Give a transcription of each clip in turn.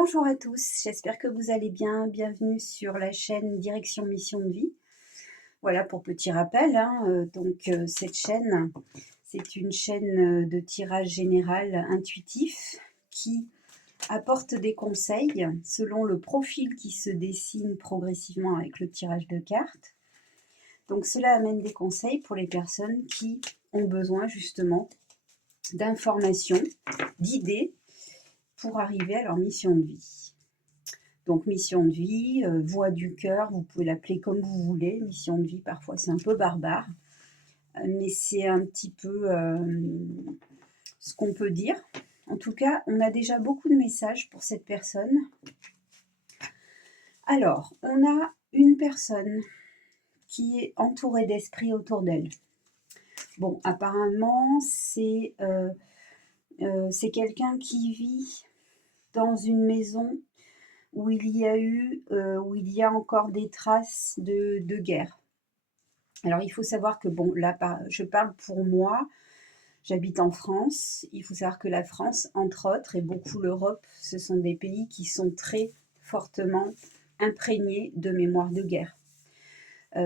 Bonjour à tous, j'espère que vous allez bien. Bienvenue sur la chaîne Direction Mission de Vie. Voilà pour petit rappel, hein, cette chaîne, c'est une chaîne de tirage général intuitif qui apporte des conseils selon le profil qui se dessine progressivement avec le tirage de cartes. Donc cela amène des conseils pour les personnes qui ont besoin justement d'informations, d'idées pour arriver à leur mission de vie. Donc mission de vie, voix du cœur, vous pouvez l'appeler comme vous voulez. Mission de vie, parfois c'est un peu barbare, mais c'est un petit peu ce qu'on peut dire. En tout cas, on a déjà beaucoup de messages pour cette personne. Alors, on a une personne qui est entourée d'esprits autour d'elle. Bon, apparemment, c'est quelqu'un qui vit dans une maison où il y a encore des traces de guerre. Alors il faut savoir que, bon, là, je parle pour moi, j'habite en France. Il faut savoir que la France, entre autres, et beaucoup l'Europe, ce sont des pays qui sont très fortement imprégnés de mémoire de guerre.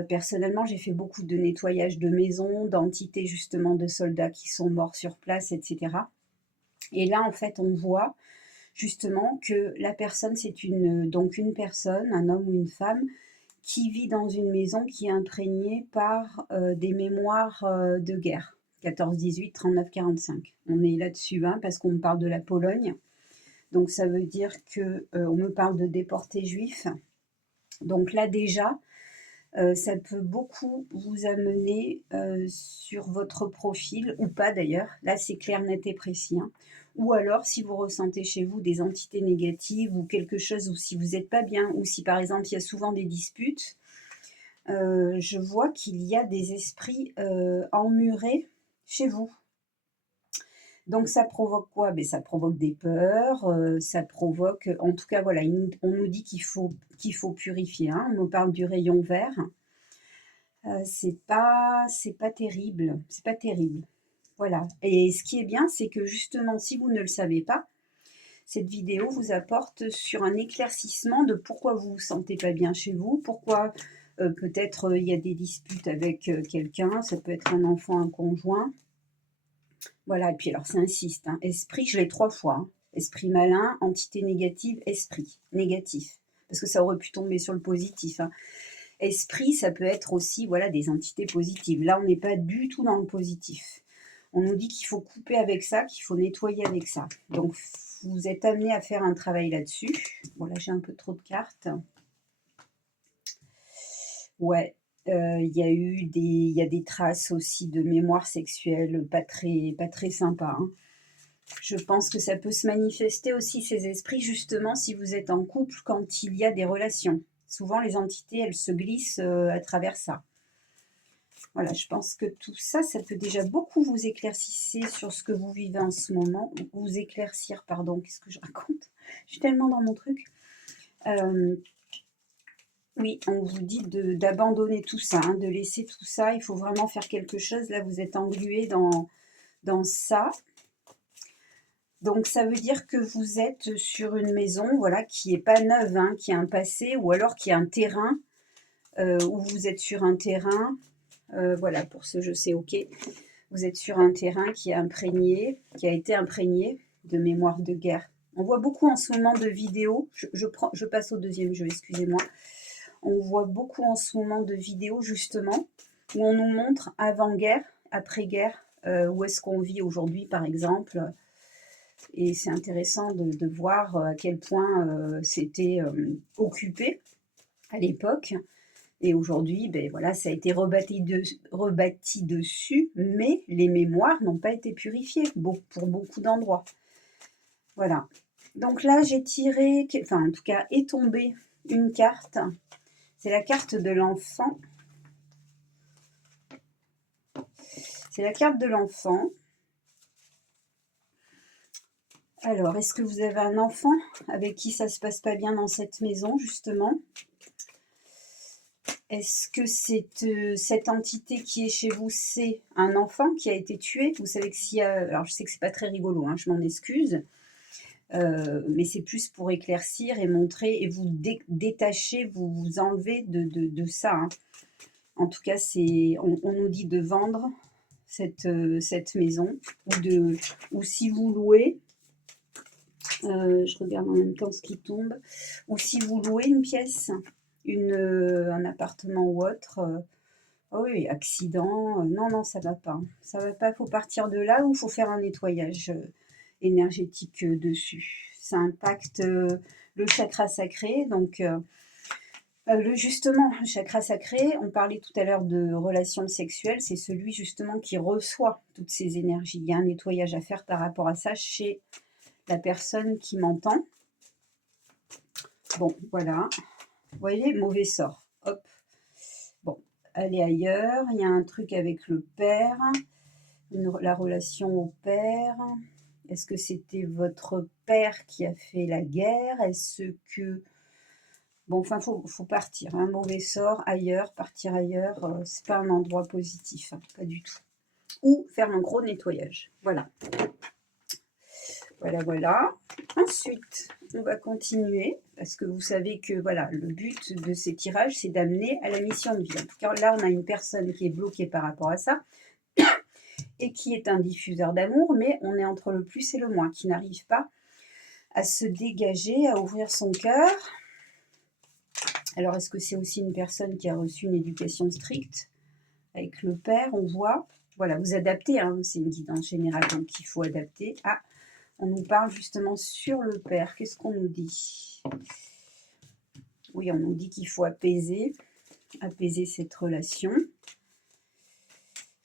Personnellement, j'ai fait beaucoup de nettoyage de maisons, d'entités justement de soldats qui sont morts sur place, etc. Et là, en fait, on voit justement que la personne, c'est donc une personne, un homme ou une femme, qui vit dans une maison qui est imprégnée par des mémoires de guerre. 14-18, 39-45. On est là-dessus, hein, parce qu'on me parle de la Pologne. Donc ça veut dire qu'on me parle de déportés juifs. Donc là déjà, ça peut beaucoup vous amener sur votre profil, ou pas d'ailleurs. Là, c'est clair, net et précis, hein. Ou alors, si vous ressentez chez vous des entités négatives ou quelque chose, ou si vous n'êtes pas bien, ou si par exemple il y a souvent des disputes, je vois qu'il y a des esprits emmurés chez vous. Donc ça provoque quoi? Ça provoque des peurs, ça provoque, en tout cas voilà, on nous dit qu'il faut purifier, hein. On nous parle du rayon vert. C'est pas terrible, c'est pas terrible. Voilà. Et ce qui est bien, c'est que justement, si vous ne le savez pas, cette vidéo vous apporte sur un éclaircissement de pourquoi vous vous sentez pas bien chez vous, pourquoi peut-être il y a des disputes avec quelqu'un, ça peut être un enfant, un conjoint. Voilà, et puis alors ça insiste, hein. Esprit, je l'ai 3 fois, hein. Esprit malin, entité négative, esprit négatif. Parce que ça aurait pu tomber sur le positif, hein. Esprit, ça peut être aussi, voilà, des entités positives. Là, on n'est pas du tout dans le positif. On nous dit qu'il faut couper avec ça, qu'il faut nettoyer avec ça. Donc, vous êtes amené à faire un travail là-dessus. Bon, là, j'ai un peu trop de cartes. Ouais, il y a des traces aussi de mémoire sexuelle pas très sympa, hein. Je pense que ça peut se manifester aussi, ces esprits, justement, si vous êtes en couple, quand il y a des relations. Souvent, les entités, elles se glissent à travers ça. Voilà, je pense que tout ça, ça peut déjà beaucoup vous éclaircir sur ce que vous vivez en ce moment. Vous éclaircir, pardon, qu'est-ce que je raconte? Je suis tellement dans mon truc. Oui, on vous dit d'abandonner tout ça, hein, de laisser tout ça. Il faut vraiment faire quelque chose. Là, vous êtes englué dans ça. Donc ça veut dire que vous êtes sur une maison, voilà, qui est pas neuve, hein, qui a un passé, ou alors qui a un terrain, où vous êtes sur un terrain, voilà, pour ce je sais, OK. Vous êtes sur un terrain qui a été imprégné de mémoire de guerre. On voit beaucoup en ce moment de vidéos, je passe au deuxième jeu, excusez-moi. On voit beaucoup en ce moment de vidéos justement, où on nous montre avant-guerre, après-guerre, où est-ce qu'on vit aujourd'hui par exemple. Et c'est intéressant de voir à quel point c'était occupé à l'époque. Et aujourd'hui, ben voilà, ça a été rebâti dessus, mais les mémoires n'ont pas été purifiées pour beaucoup d'endroits. Voilà. Donc là, j'ai tiré, enfin en tout cas, est tombée une carte. C'est la carte de l'enfant. C'est la carte de l'enfant. Alors, est-ce que vous avez un enfant avec qui ça se passe pas bien dans cette maison, justement? Est-ce que cette entité qui est chez vous, c'est un enfant qui a été tué? Vous savez que s'il y a... Alors, je sais que c'est pas très rigolo, hein, je m'en excuse. mais c'est plus pour éclaircir et montrer et vous détacher, vous enlever de ça, hein. En tout cas, on nous dit de vendre cette maison ou si vous louez, je regarde en même temps ce qui tombe, ou si vous louez une pièce, un appartement ou autre, oh oui, accident, non, non, ça va pas, hein. Ça va pas, il faut partir de là ou il faut faire un nettoyage énergétique dessus. Ça impacte le chakra sacré, donc justement, le chakra sacré, on parlait tout à l'heure de relations sexuelles, c'est celui justement qui reçoit toutes ces énergies. Il y a un nettoyage à faire par rapport à ça chez la personne qui m'entend. Bon, voilà. Vous voyez, mauvais sort. Hop. Bon, allez ailleurs. Il y a un truc avec le père, la relation au père. Est-ce que c'était votre père qui a fait la guerre? Est-ce que... Bon, enfin, faut partir. Un mauvais sort ailleurs, partir ailleurs, c'est pas un endroit positif, hein, pas du tout. Ou faire un gros nettoyage. Voilà. Voilà, voilà. Ensuite, on va continuer, parce que vous savez que voilà, le but de ces tirages, c'est d'amener à la mission de vie. En tout cas, là, on a une personne qui est bloquée par rapport à ça, et qui est un diffuseur d'amour, mais on est entre le plus et le moins, qui n'arrive pas à se dégager, à ouvrir son cœur. Alors, est-ce que c'est aussi une personne qui a reçu une éducation stricte avec le père? On voit, voilà, vous adaptez, hein, c'est une guidance générale, donc il faut adapter. Ah, on nous parle justement sur le père. Qu'est-ce qu'on nous dit? Oui, on nous dit qu'il faut apaiser cette relation.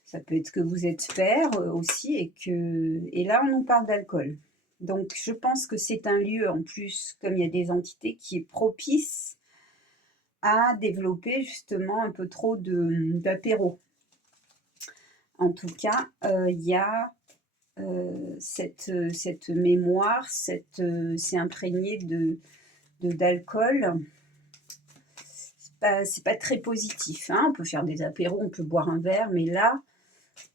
Ça peut être que vous êtes père aussi et là, on nous parle d'alcool. Donc, je pense que c'est un lieu, en plus, comme il y a des entités, qui est propice à développer justement un peu trop d'apéro. En tout cas, il y a cette mémoire, c'est imprégné d'alcool. C'est pas très positif, hein. On peut faire des apéros, on peut boire un verre, mais là,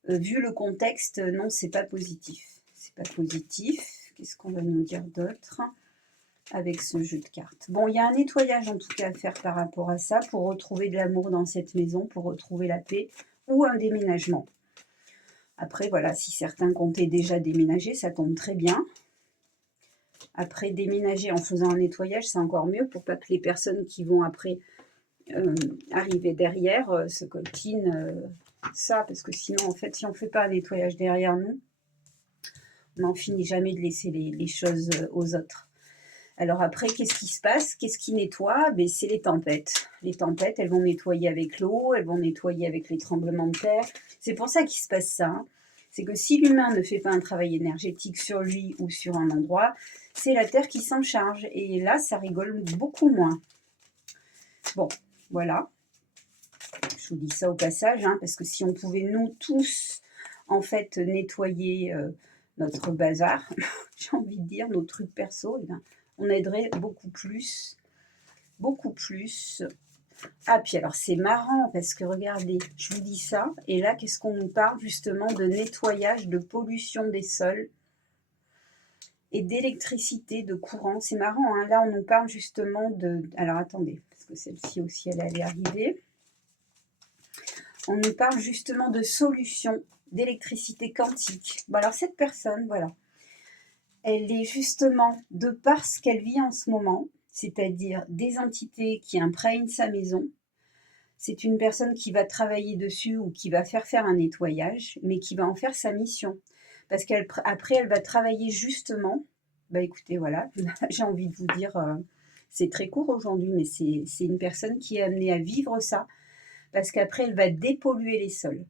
vu le contexte, non, c'est pas positif. C'est pas positif. Qu'est-ce qu'on va nous dire d'autre avec ce jeu de cartes? Bon, il y a un nettoyage en tout cas à faire par rapport à ça pour retrouver de l'amour dans cette maison, pour retrouver la paix ou un déménagement. Après, voilà, si certains comptaient déjà déménager, ça tombe très bien. Après, déménager en faisant un nettoyage, c'est encore mieux pour pas que les personnes qui vont après arriver derrière se coltinent ça, parce que sinon, en fait, si on ne fait pas un nettoyage derrière nous, on n'en finit jamais de laisser les choses aux autres. Alors après, qu'est-ce qui se passe? Qu'est-ce qui nettoie? Ben, c'est les tempêtes. Les tempêtes, elles vont nettoyer avec l'eau, elles vont nettoyer avec les tremblements de terre. C'est pour ça qu'il se passe ça, hein. C'est que si l'humain ne fait pas un travail énergétique sur lui ou sur un endroit, c'est la terre qui s'en charge. Et là, ça rigole beaucoup moins. Bon, voilà. Je vous dis ça au passage, hein, parce que si on pouvait nous tous, en fait, nettoyer notre bazar, j'ai envie de dire, nos trucs perso, eh bien, on aiderait beaucoup plus. Beaucoup plus. Ah, puis alors c'est marrant parce que regardez, je vous dis ça, et là, qu'est-ce qu'on nous parle justement de nettoyage, de pollution des sols et d'électricité, de courant. C'est marrant, hein, là, on nous parle justement de... Alors attendez, parce que celle-ci aussi, elle allait arriver. On nous parle justement de solutions d'électricité quantique. Bon, alors cette personne, voilà, elle est justement, de par ce qu'elle vit en ce moment, c'est-à-dire des entités qui imprègnent sa maison, c'est une personne qui va travailler dessus ou qui va faire un nettoyage, mais qui va en faire sa mission. Parce qu'après, elle va travailler justement, bah écoutez, voilà, j'ai envie de vous dire, c'est très court aujourd'hui, mais c'est une personne qui est amenée à vivre ça, parce qu'après, elle va dépolluer les sols.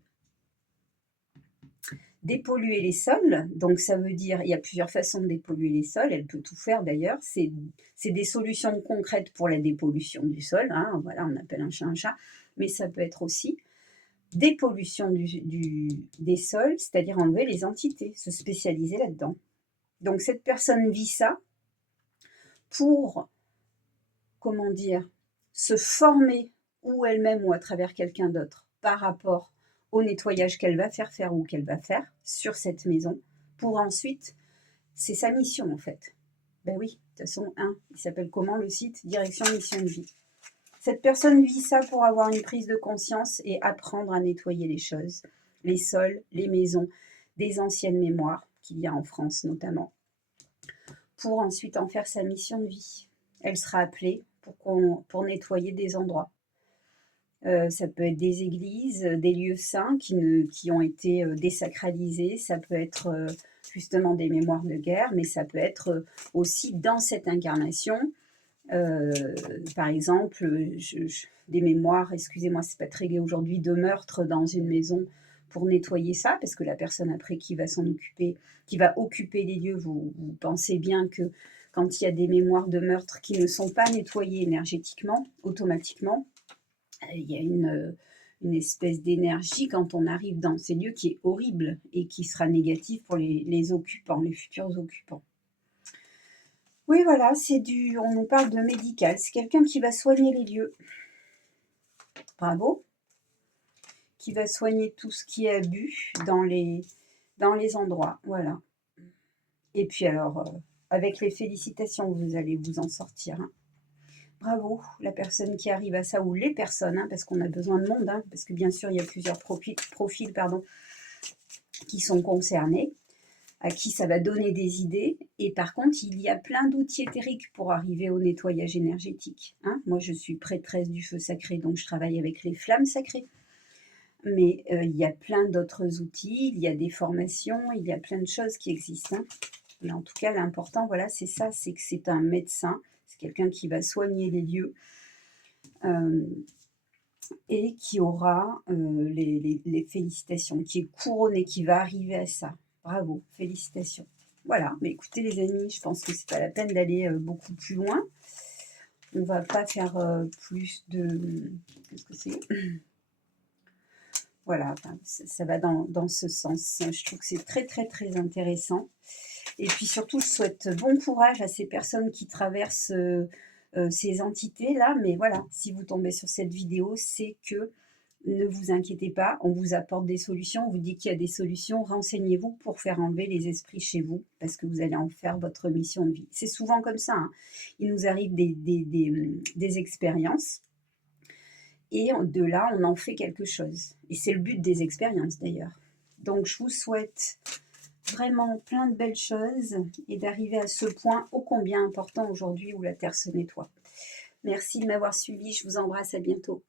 Dépolluer les sols, donc ça veut dire, il y a plusieurs façons de dépolluer les sols, elle peut tout faire d'ailleurs, c'est des solutions concrètes pour la dépollution du sol, hein, voilà, on appelle un chat, mais ça peut être aussi dépollution des sols, c'est-à-dire enlever les entités, se spécialiser là-dedans. Donc cette personne vit ça pour, comment dire, se former ou elle-même ou à travers quelqu'un d'autre par rapport au nettoyage qu'elle va faire ou qu'elle va faire sur cette maison pour ensuite, c'est sa mission en fait. Ben oui, de toute façon, il s'appelle comment le site? Direction Mission de Vie. Cette personne vit ça pour avoir une prise de conscience et apprendre à nettoyer les choses, les sols, les maisons, des anciennes mémoires qu'il y a en France notamment, pour ensuite en faire sa mission de vie. Elle sera appelée pour nettoyer des endroits. Ça peut être des églises, des lieux saints qui ont été désacralisés, ça peut être justement des mémoires de guerre, mais ça peut être aussi dans cette incarnation, par exemple, des mémoires, excusez-moi, c'est pas très gai aujourd'hui, de meurtre dans une maison pour nettoyer ça, parce que la personne après qui va s'en occuper, qui va occuper les lieux, vous pensez bien que quand il y a des mémoires de meurtre qui ne sont pas nettoyées énergétiquement, automatiquement, il y a une espèce d'énergie quand on arrive dans ces lieux qui est horrible et qui sera négative pour les occupants, les futurs occupants. Oui, voilà, on nous parle de médical. C'est quelqu'un qui va soigner les lieux. Bravo. Qui va soigner tout ce qui est abus dans les endroits. Voilà. Et puis alors, avec les félicitations, vous allez vous en sortir. Hein. Bravo, la personne qui arrive à ça, ou les personnes, hein, parce qu'on a besoin de monde, hein, parce que bien sûr, il y a plusieurs profils qui sont concernés, à qui ça va donner des idées. Et par contre, il y a plein d'outils éthériques pour arriver au nettoyage énergétique. Hein. Moi, je suis prêtresse du feu sacré, donc je travaille avec les flammes sacrées. Mais il y a plein d'autres outils, il y a des formations, il y a plein de choses qui existent. Hein. Mais en tout cas, l'important, voilà, c'est ça, c'est que c'est un médecin, c'est quelqu'un qui va soigner les lieux et qui aura les félicitations, qui est couronné, qui va arriver à ça. Bravo, félicitations. Voilà, mais écoutez les amis, je pense que c'est pas la peine d'aller beaucoup plus loin. On va pas faire plus de... Qu'est-ce que c'est? Voilà, enfin, ça va dans ce sens. Je trouve que c'est très, très, très intéressant. Et puis surtout, je souhaite bon courage à ces personnes qui traversent ces entités-là. Mais voilà, si vous tombez sur cette vidéo, c'est que ne vous inquiétez pas, on vous apporte des solutions, on vous dit qu'il y a des solutions, renseignez-vous pour faire enlever les esprits chez vous, parce que vous allez en faire votre mission de vie. C'est souvent comme ça, hein. Il nous arrive des expériences, et de là, on en fait quelque chose. Et c'est le but des expériences d'ailleurs. Donc je vous souhaite vraiment plein de belles choses et d'arriver à ce point ô combien important aujourd'hui où la Terre se nettoie. Merci de m'avoir suivi, je vous embrasse, à bientôt.